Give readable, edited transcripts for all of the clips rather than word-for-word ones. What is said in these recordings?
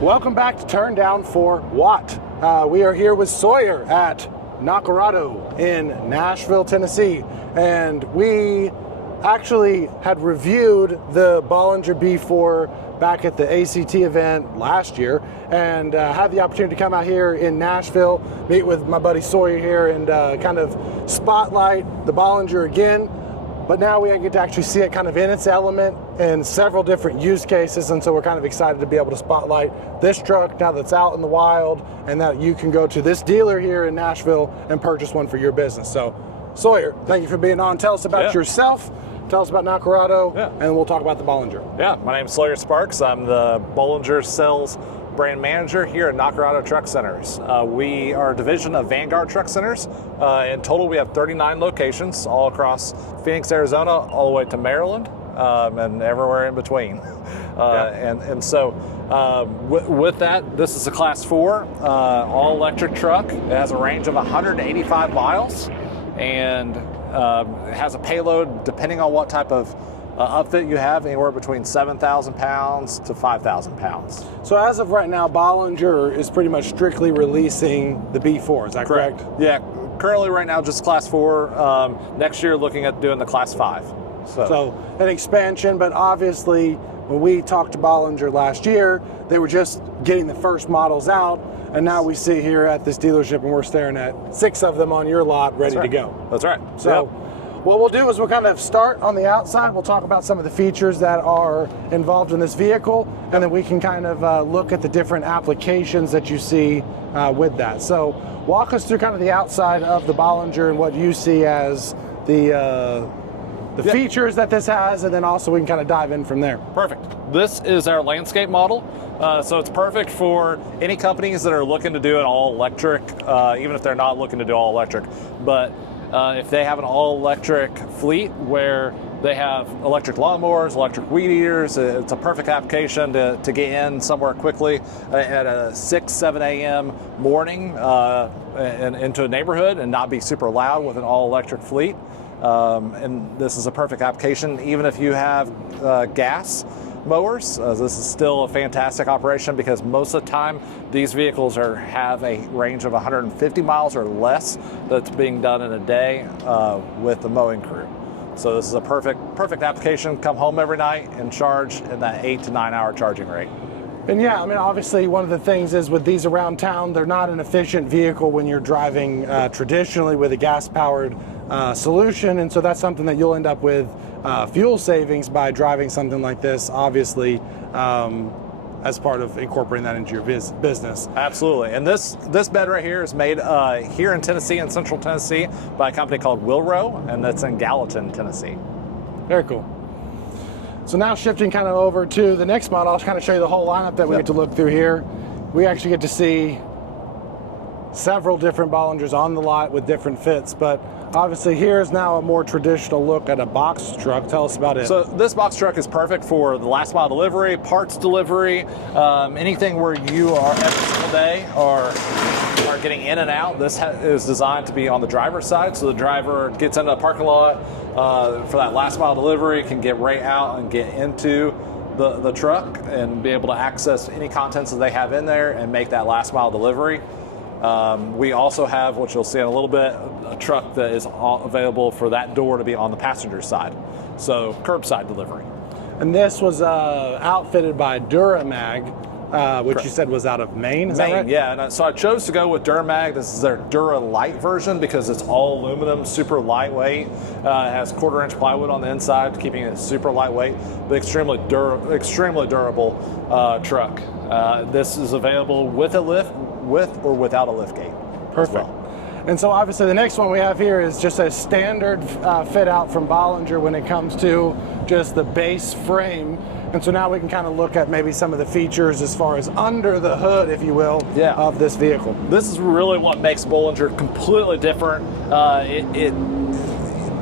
Welcome back to Turn Down for What? We are here with Sawyer at Nacarato in Nashville, Tennessee, and we actually had reviewed the Bollinger B4 back at the ACT event last year, and had the opportunity to come out here in Nashville, meet with my buddy Sawyer here, and kind of spotlight the Bollinger again. But now we get to actually see it kind of in its element in several different use cases, and so we're kind of excited to be able to spotlight this truck now that's out in the wild, and that you can go to this dealer here in Nashville and purchase one for your business. So, Sawyer, thank you for being on. Tell us about yourself, tell us about Nacarato, and we'll talk about the Bollinger. Yeah, my name is Sawyer Sparks. I'm the Bollinger Sales Brand Manager here at Nacarato Truck Centers. We are a division of Vanguard Truck Centers. In total, we have 39 locations all across Phoenix, Arizona, all the way to Maryland, and everywhere in between. So with that, this is a Class 4 all-electric truck. It has a range of 185 miles, and it has a payload, depending on what type of upfit you have, anywhere between 7,000 pounds to 5,000 pounds. So as of right now, Bollinger is pretty much strictly releasing the B4, is that correct? Yeah, currently right now just Class 4. Next year looking at doing the Class 5. So an expansion, but obviously when we talked to Bollinger last year, they were just getting the first models out, and now we sit here at this dealership and we're staring at 6 of them on your lot ready to go. That's right. So what we'll do is we'll kind of start on the outside. We'll talk about some of the features that are involved in this vehicle, and then we can kind of look at the different applications that you see with that. So walk us through kind of the outside of the Bollinger and what you see as the features that this has, and then also we can kind of dive in from there. Perfect. This is our landscape model. So it's perfect for any companies that are looking to do an all-electric, even if they're not looking to do all-electric. But if they have an all-electric fleet where they have electric lawnmowers, electric weed eaters, it's a perfect application to get in somewhere quickly at a 6, 7 a.m. morning and into a neighborhood and not be super loud with an all-electric fleet. And this is a perfect application even if you have gas mowers. This is still a fantastic operation because most of the time these vehicles have a range of 150 miles or less that's being done in a day with the mowing crew. So this is a perfect application. Come home every night and charge in that 8 to 9 hour charging rate. And yeah, I mean, obviously one of the things is with these around town, they're not an efficient vehicle when you're driving traditionally with a gas-powered solution, and so that's something that you'll end up with fuel savings by driving something like this, obviously, as part of incorporating that into your business. Absolutely. And this bed right here is made here in Tennessee, in central Tennessee, by a company called Wilrow, and that's in Gallatin, Tennessee. Very cool. So now shifting kind of over to the next model, I'll kind of show you the whole lineup that we get to look through here. We actually get to see several different Bollingers on the lot with different fits, but obviously here's now a more traditional look at a box truck. Tell us about it. So this box truck is perfect for the last mile delivery, parts delivery, anything where you are every single day are getting in and out. This is designed to be on the driver's side, so the driver gets into the parking lot for that last mile delivery, can get right out and get into the truck and be able to access any contents that they have in there and make that last mile delivery. We also have, which you'll see in a little bit, a truck that is available for that door to be on the passenger side, so curbside delivery. And this was outfitted by Duramag, which Correct. You said was out of Maine, is that right? Yeah, and so I chose to go with Duramag. This is their Dura Light version because it's all aluminum, super lightweight. It has 1/4-inch plywood on the inside, keeping it super lightweight, but extremely durable truck. This is available with a lift, with or without a lift gate. Perfect. And so obviously the next one we have here is just a standard fit out from Bollinger when it comes to just the base frame. And so now we can kind of look at maybe some of the features as far as under the hood, if you will, of this vehicle. This is really what makes Bollinger completely different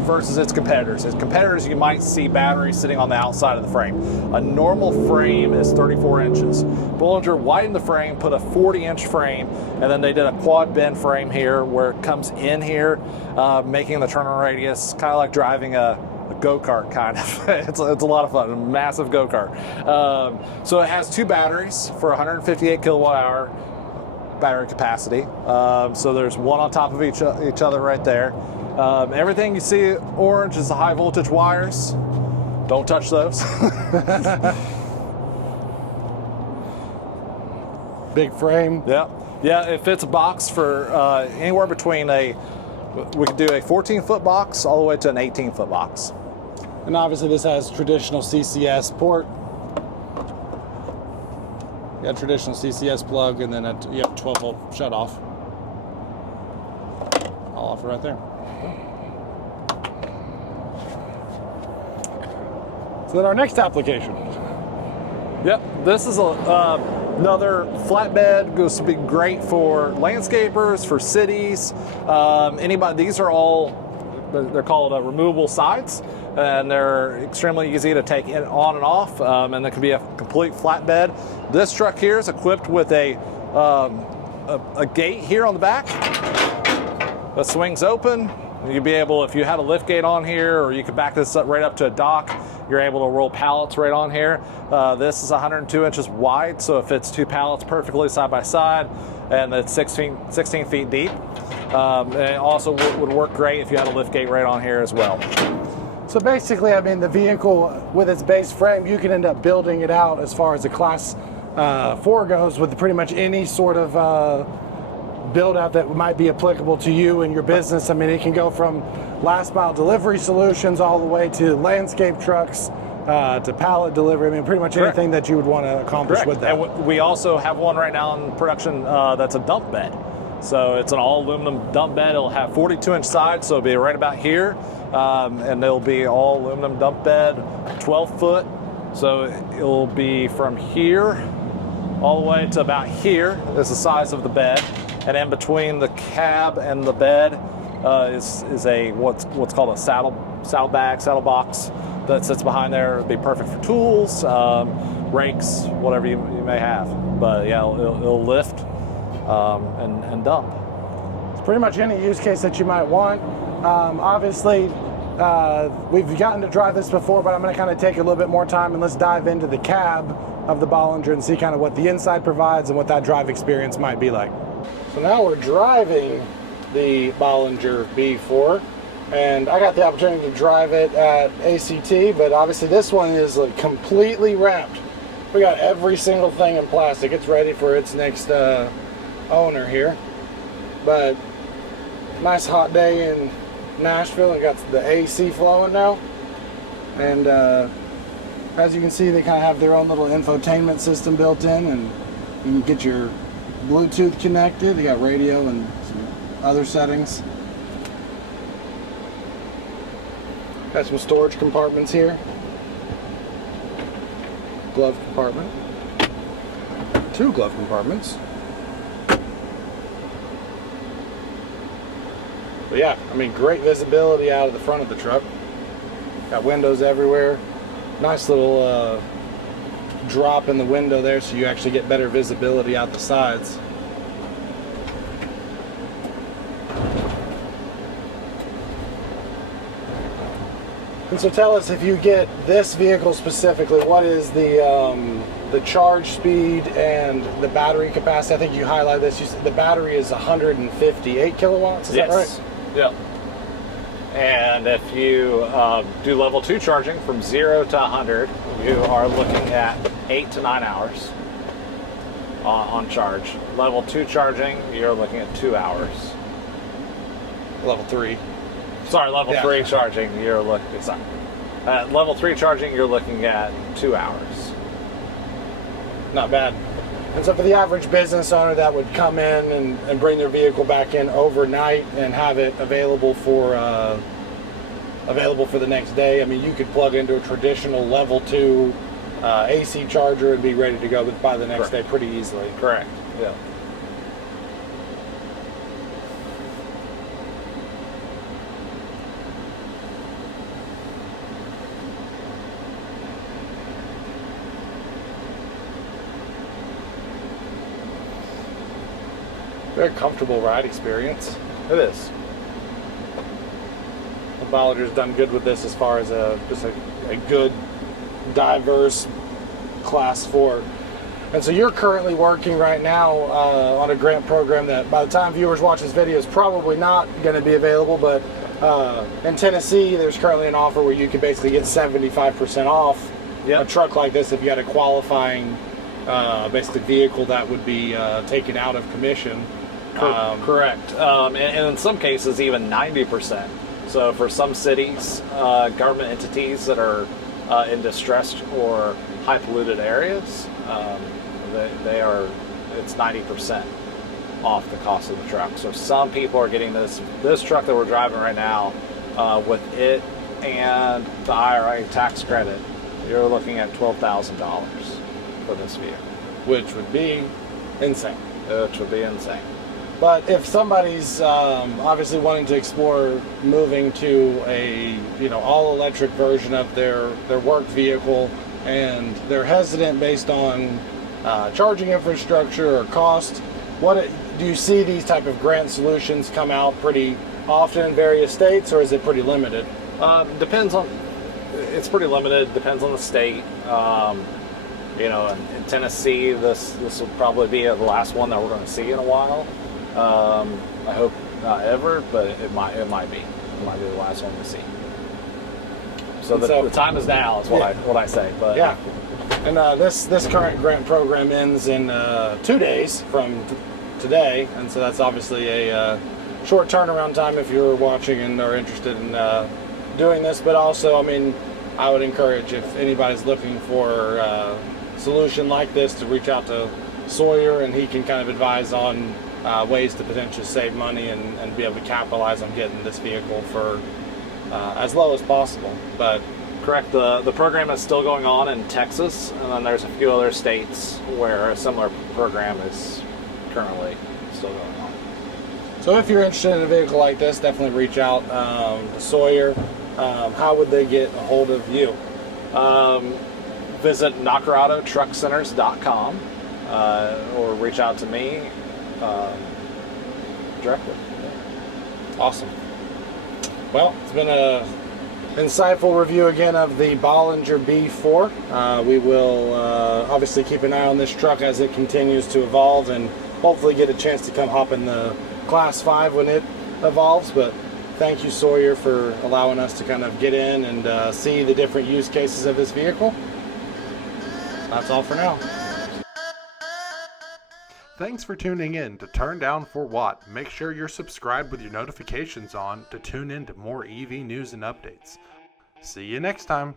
versus its competitors. Its competitors, you might see batteries sitting on the outside of the frame. A normal frame is 34 inches. Bollinger widened the frame, put a 40-inch frame, and then they did a quad bend frame here where it comes in here, making the turning radius kind of like driving a go-kart kind of. It's a lot of fun, a massive go-kart. So it has 2 batteries for 158 kilowatt hour battery capacity. So there's one on top of each other right there. Everything you see orange is the high voltage wires. Don't touch those. Big frame. Yeah, it fits a box for anywhere between we could do a 14-foot box all the way to an 18-foot box. And obviously this has traditional CCS port. You got traditional CCS plug, and then you have a 12-volt shut off. I'll offer right there. So then our next application. Yep, this is another flatbed. Goes to be great for landscapers, for cities, anybody. These are all, they're called removable sides, and they're extremely easy to take on and off, and they can be a complete flatbed. This truck here is equipped with a gate here on the back that swings open. You'd be able, if you had a lift gate on here, or you could back this up right up to a dock, you're able to roll pallets right on here. This is 102 inches wide, so it fits 2 pallets perfectly side by side, and it's 16 feet deep. And it also would work great if you had a lift gate right on here as well. So basically, I mean, the vehicle with its base frame, you can end up building it out as far as the Class 4 goes with pretty much any sort of build out that might be applicable to you and your business. I mean, it can go from last mile delivery solutions all the way to landscape trucks, to pallet delivery. I mean, pretty much anything that you would want to accomplish with that. And we also have one right now in production that's a dump bed. So it's an all aluminum dump bed. It'll have 42-inch sides, so it'll be right about here. And it'll be all aluminum dump bed, 12 foot. So it'll be from here all the way to about here is the size of the bed. And in between the cab and the bed is a what's called a saddle box that sits behind there. It'll be perfect for tools, rakes, whatever you may have. But yeah, it'll lift and dump. It's pretty much any use case that you might want. Obviously, we've gotten to drive this before, but I'm going to kind of take a little bit more time and let's dive into the cab of the Bollinger and see kind of what the inside provides and what that drive experience might be like. So now we're driving the Bollinger B4, and I got the opportunity to drive it at ACT, but obviously this one is like completely wrapped. We got every single thing in plastic. It's ready for its next owner here. But nice hot day in Nashville, and got the AC flowing now. And as you can see, they kind of have their own little infotainment system built in, and you can get your Bluetooth connected. They got radio and some other settings. Got some storage compartments here. Glove compartment. 2 glove compartments. But yeah, I mean, great visibility out of the front of the truck. Got windows everywhere. Nice little drop in the window there, so you actually get better visibility out the sides. And so tell us, if you get this vehicle specifically, what is the charge speed and the battery capacity? I think you highlighted this. You said the battery is 158 kilowatts. Is that right? Yeah. And if you do level 2 charging from 0 to 100, you are looking at 8 to 9 hours on charge. Level 2 charging, you're looking at 2 hours. Level 3. Sorry, level 3 charging, you're looking. Sorry. Level 3 charging, you're looking at 2 hours. Not bad. And so for the average business owner that would come in and bring their vehicle back in overnight and have it available for the next day, I mean, you could plug into a traditional level 2 AC charger and be ready to go by the next day pretty easily. Correct. Yeah. Very comfortable ride experience. It is. Bollinger's done good with this as far as just a good, diverse Class 4. And so you're currently working right now on a grant program that by the time viewers watch this video is probably not going to be available, but in Tennessee there's currently an offer where you can basically get 75% off a truck like this if you had a qualifying basically vehicle that would be taken out of commission. Correct. And in some cases even 90%. So for some cities, government entities that are in distressed or high polluted areas, it's 90% off the cost of the truck. So some people are getting this truck that we're driving right now with it and the IRA tax credit. You're looking at $12,000 for this vehicle, which would be insane. But if somebody's obviously wanting to explore moving to a all electric version of their work vehicle, and they're hesitant based on charging infrastructure or cost, do you see these type of grant solutions come out pretty often in various states, or is it pretty limited? It's pretty limited. Depends on the state. In Tennessee, this will probably be the last one that we're going to see in a while. I hope not ever, but it might be. It might be the last one we see. So the time is now, is what I say. But yeah. And this current grant program ends in 2 days from today, and so that's obviously a short turnaround time if you're watching and are interested in doing this. But also, I would encourage, if anybody's looking for a solution like this, to reach out to Sawyer, and he can kind of advise on ways to potentially save money and be able to capitalize on getting this vehicle for as low as possible. But correct, the program is still going on in Texas, and then there's a few other states where a similar program is currently still going on. So if you're interested in a vehicle like this, definitely reach out to Sawyer. How would they get a hold of you? Visit NacaratoTruckCenters.com or reach out to me directly. Awesome. Well, it's been a insightful review again of the Bollinger B4. We will obviously keep an eye on this truck as it continues to evolve, and hopefully get a chance to come hop in the Class 5 when it evolves. But thank you, Sawyer, for allowing us to kind of get in and see the different use cases of this vehicle. That's all for now. Thanks for tuning in to Turn Down for What. Make sure you're subscribed with your notifications on to tune in to more EV news and updates. See you next time.